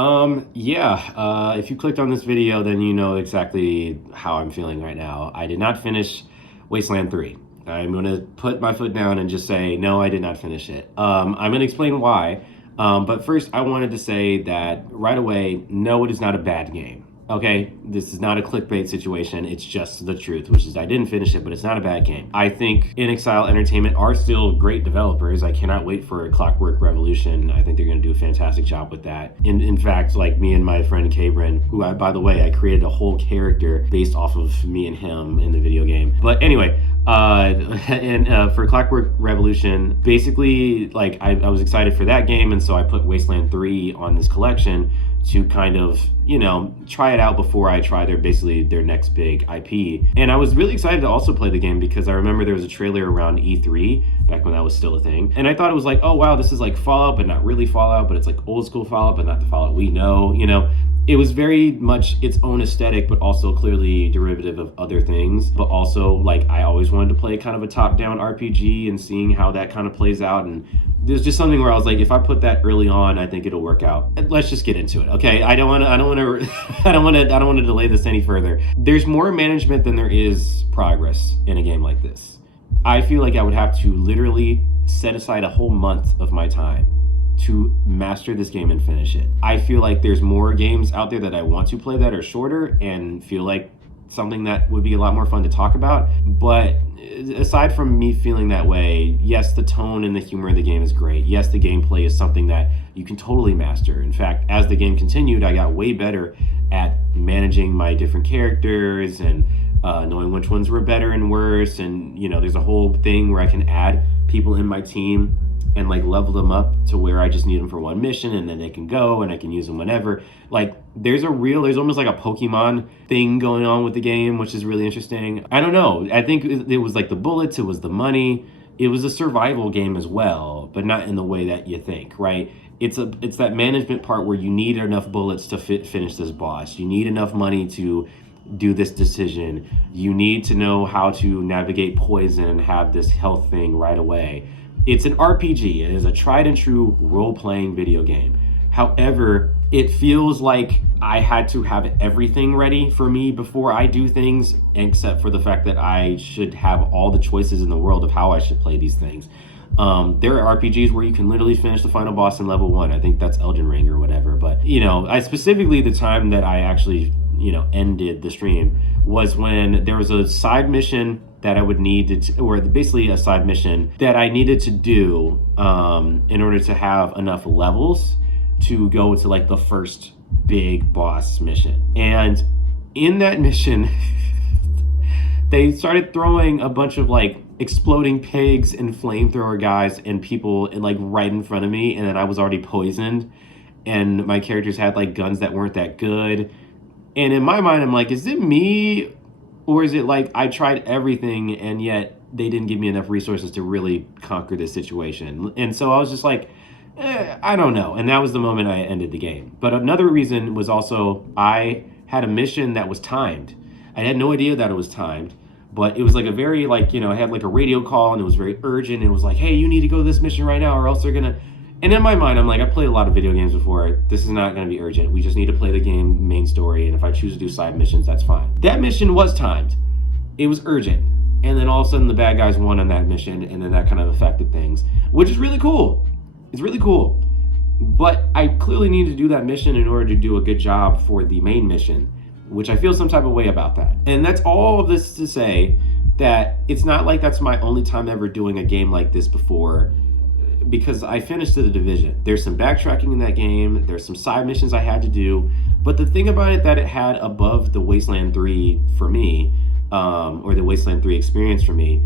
If you clicked on this video, then you know exactly how I'm feeling right now. I did not finish Wasteland 3. I'm gonna put my foot down and just say, no, I did not finish it. I'm gonna explain why. But first, I wanted to say that right away, no, it is not a bad game. Okay, this is not a clickbait situation. It's just the truth, which is I didn't finish it, but it's not a bad game. I think inXile Entertainment are still great developers. I cannot wait for Clockwork Revolution. I think they're going to do a fantastic job with that. In fact, like me and my friend Cabrin, who by the way, I created a whole character based off of me and him in the video game. But anyway, for Clockwork Revolution, basically, like I was excited for that game, and so I put Wasteland 3 on this collection to kind of, try it out before I try their next big IP. And I was really excited to also play the game because I remember there was a trailer around E3 back when that was still a thing. And I thought it was like, oh wow, this is like Fallout, but not really Fallout, but it's like old school Fallout, but not the Fallout we know, It was very much its own aesthetic, but also clearly derivative of other things. But also, like, I always wanted to play kind of a top-down RPG and seeing how that kind of plays out. And there's just something where I was like, if I put that early on, I think it'll work out. Let's just get into it, okay? I don't want to delay this any further. There's more management than there is progress in a game like this. I feel like I would have to literally set aside a whole month of my time to master this game and finish it. I feel like there's more games out there that I want to play that are shorter and feel like something that would be a lot more fun to talk about. But aside from me feeling that way, yes, the tone and the humor of the game is great. Yes, the gameplay is something that you can totally master. In fact, as the game continued, I got way better at managing my different characters and knowing which ones were better and worse. And, there's a whole thing where I can add people in my team and like level them up to where I just need them for one mission and then they can go and I can use them whenever. Like there's almost like a Pokemon thing going on with the game, which is really interesting. I don't know. I think it was like the bullets, it was the money, it was a survival game as well, but not in the way that you think, right? It's that management part where you need enough bullets to finish this boss. You need enough money to do this decision. You need to know how to navigate poison and have this health thing right away. It's an RPG. It is a tried and true role-playing video game. However, it feels like I had to have everything ready for me before I do things, except for the fact that I should have all the choices in the world of how I should play these things. There are RPGs where you can literally finish the final boss in level 1. I think that's Elden Ring or whatever. But, I specifically, the time that I actually, ended the stream was when there was a side mission that I would need to, or basically a side mission that I needed to do in order to have enough levels to go to like the first big boss mission. And in that mission, they started throwing a bunch of like exploding pigs and flamethrower guys and people like right in front of me, and then I was already poisoned, and my characters had like guns that weren't that good. And in my mind, I'm like, is it me? Or is it like I tried everything and yet they didn't give me enough resources to really conquer this situation? And so I was just like, I don't know. And that was the moment I ended the game. But another reason was also I had a mission that was timed. I had no idea that it was timed, but it was like a very like, I had like a radio call and it was very urgent. It was like, hey, you need to go to this mission right now or else they're going to... And in my mind, I'm like, I played a lot of video games before. This is not going to be urgent. We just need to play the game main story. And if I choose to do side missions, that's fine. That mission was timed. It was urgent. And then all of a sudden the bad guys won on that mission. And then that kind of affected things, which is really cool. It's really cool. But I clearly need to do that mission in order to do a good job for the main mission, which I feel some type of way about that. And that's all of this to say that it's not like that's my only time ever doing a game like this before, because I finished The Division. There's some backtracking in that game. There's some side missions I had to do. But the thing about it that it had above the Wasteland 3 for me, or the Wasteland 3 experience for me,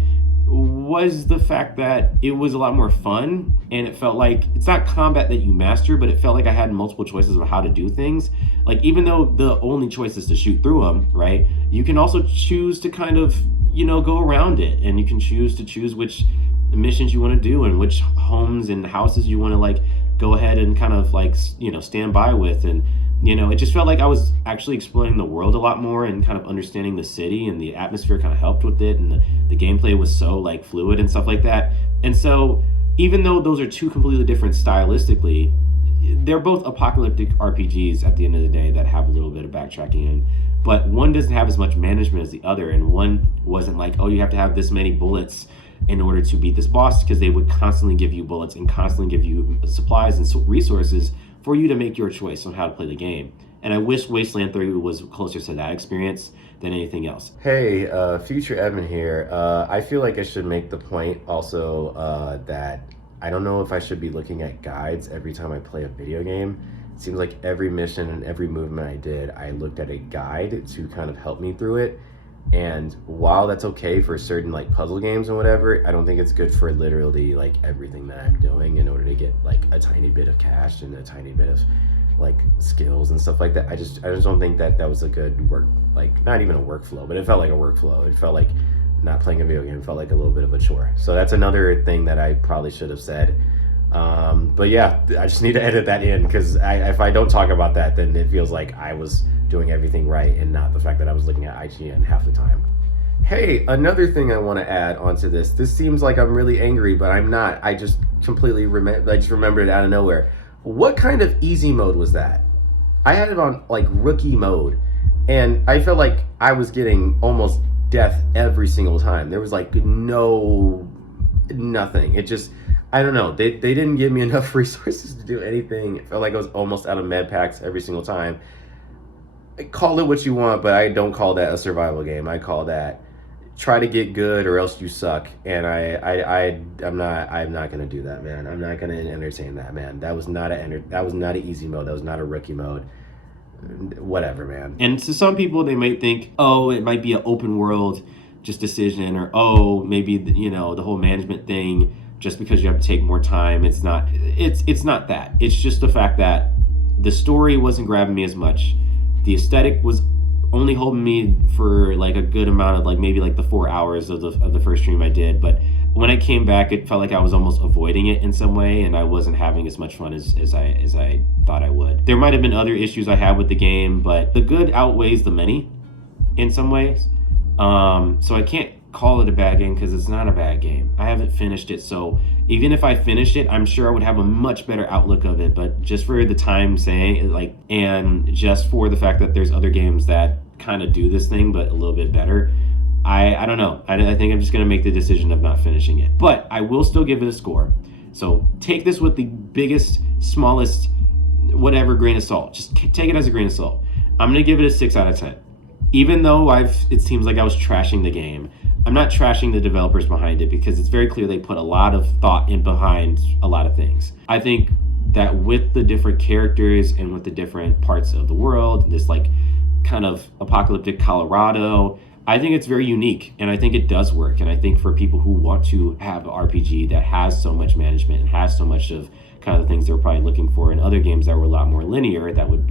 was the fact that it was a lot more fun, and it felt like, it's not combat that you master, but it felt like I had multiple choices of how to do things. Like, even though the only choice is to shoot through them, right, you can also choose to kind of, go around it, and you can choose which missions you want to do and which homes and houses you want to like go ahead and kind of like stand by with. And it just felt like I was actually exploring the world a lot more and kind of understanding the city, and the atmosphere kind of helped with it, and the gameplay was so like fluid and stuff like that. And so even though those are two completely different stylistically, they're both apocalyptic RPGs at the end of the day that have a little bit of backtracking in, but one doesn't have as much management as the other, and one wasn't like, oh, you have to have this many bullets in order to beat this boss, because they would constantly give you bullets and constantly give you supplies and resources for you to make your choice on how to play the game. And I wish Wasteland 3 was closer to that experience than anything else. Hey, future Evan here. I feel like I should make the point also that I don't know if I should be looking at guides every time I play a video game. It seems like every mission and every movement I did, I looked at a guide to kind of help me through it. And while that's okay for certain like puzzle games and whatever, I don't think it's good for literally like everything that I'm doing in order to get like a tiny bit of cash and a tiny bit of like skills and stuff like that. I just don't think that that was a good work, like not even a workflow, but it felt like a workflow. It felt like not playing a video game. It felt like a little bit of a chore. So that's another thing that I probably should have said. But yeah, I just need to edit that in, because if I don't talk about that, then it feels like I was doing everything right and not the fact that I was looking at IGN half the time. Hey, another thing I want to add onto this. This seems like I'm really angry, but I'm not. I just completely remembered it out of nowhere. What kind of easy mode was that? I had it on like rookie mode, and I felt like I was getting almost death every single time. There was like nothing. It just, I don't know. They didn't give me enough resources to do anything. It felt like I was almost out of med packs every single time. Call it what you want, but I don't call that a survival game. I call that try to get good or else you suck. And I'm not gonna do that, man. I'm not gonna entertain that, man. That was not an easy mode. That was not a rookie mode. Whatever, man. And to some people, they might think, oh, it might be an open world just decision, or oh, maybe the whole management thing, just because you have to take more time. It's not that. It's just the fact that the story wasn't grabbing me as much. The aesthetic was only holding me for like a good amount of like maybe like the 4 hours of the first stream I did, but when I came back, it felt like I was almost avoiding it in some way, and I wasn't having as much fun as I thought I would. There might have been other issues I had with the game, but the good outweighs the many in some ways. So I can't call it a bad game, because it's not a bad game. I haven't finished it, so even if I finished it, I'm sure I would have a much better outlook of it. But just for the time saying, like, and just for the fact that there's other games that kind of do this thing but a little bit better, I don't know. I think I'm just going to make the decision of not finishing it. But I will still give it a score. So take this with the biggest, smallest, whatever grain of salt. Just take it as a grain of salt. I'm going to give it a 6 out of 10. Even though it seems like I was trashing the game, I'm not trashing the developers behind it, because it's very clear they put a lot of thought in behind a lot of things. I think that with the different characters and with the different parts of the world, this like kind of apocalyptic Colorado, I think it's very unique, and I think it does work. And I think for people who want to have an RPG that has so much management and has so much of kind of the things they're probably looking for in other games that were a lot more linear, that would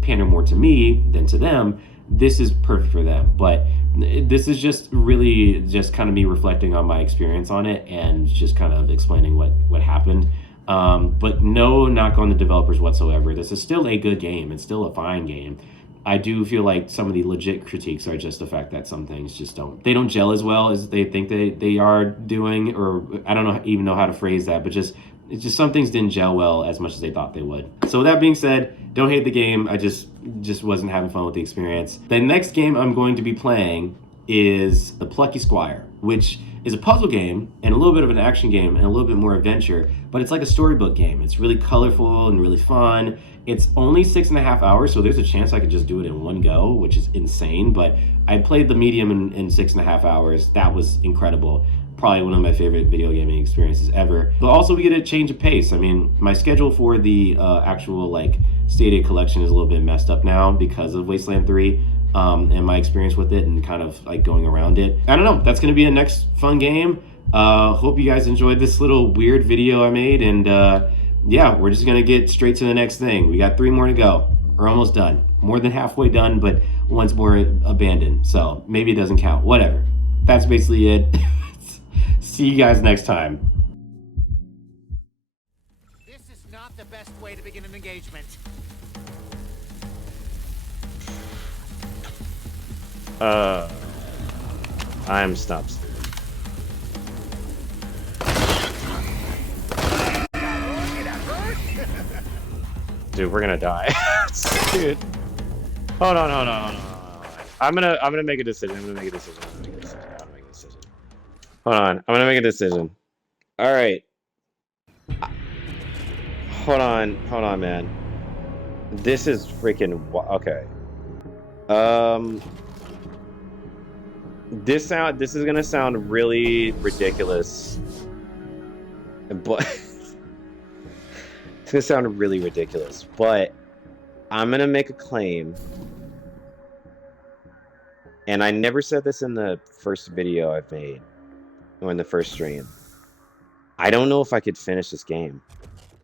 pander more to me than to them, this is perfect for them. But this is just really just kind of me reflecting on my experience on it and just kind of explaining what happened. But no knock on the developers whatsoever. This is still a good game. It's still a fine game. I do feel like some of the legit critiques are just the fact that some things just don't gel as well as they think they are doing, or I don't even know how to phrase that, but it's just some things didn't gel well as much as they thought they would. So with that being said, don't hate the game. I just wasn't having fun with the experience. The next game I'm going to be playing is The Plucky Squire, which is a puzzle game and a little bit of an action game and a little bit more adventure, but it's like a storybook game. It's really colorful and really fun. It's only 6.5 hours, so there's a chance I could just do it in one go, which is insane, but I played the medium in 6.5 hours. That was incredible. Probably one of my favorite video gaming experiences ever. But also we get a change of pace. I mean, my schedule for the actual like Stadia collection is a little bit messed up now because of Wasteland 3 and my experience with it and kind of like going around it. I don't know, that's gonna be a next fun game. Hope you guys enjoyed this little weird video I made, and yeah, we're just gonna get straight to the next thing. We got 3 more to go. We're almost done. More than halfway done, but one's more abandoned, so maybe it doesn't count. Whatever. That's basically it. See you guys next time. This is not the best way to begin an engagement. I'm stopped. It hurt? Dude, we're gonna die. Dude. Hold on. I'm gonna make a decision. I'm gonna make a decision. Hold on. I'm gonna make a decision. All right. Hold on, man. This is freaking okay. This is gonna sound really ridiculous, but it's gonna sound really ridiculous. But I'm gonna make a claim, and I never said this in the first video I've made, or in the first stream. I don't know if I could finish this game.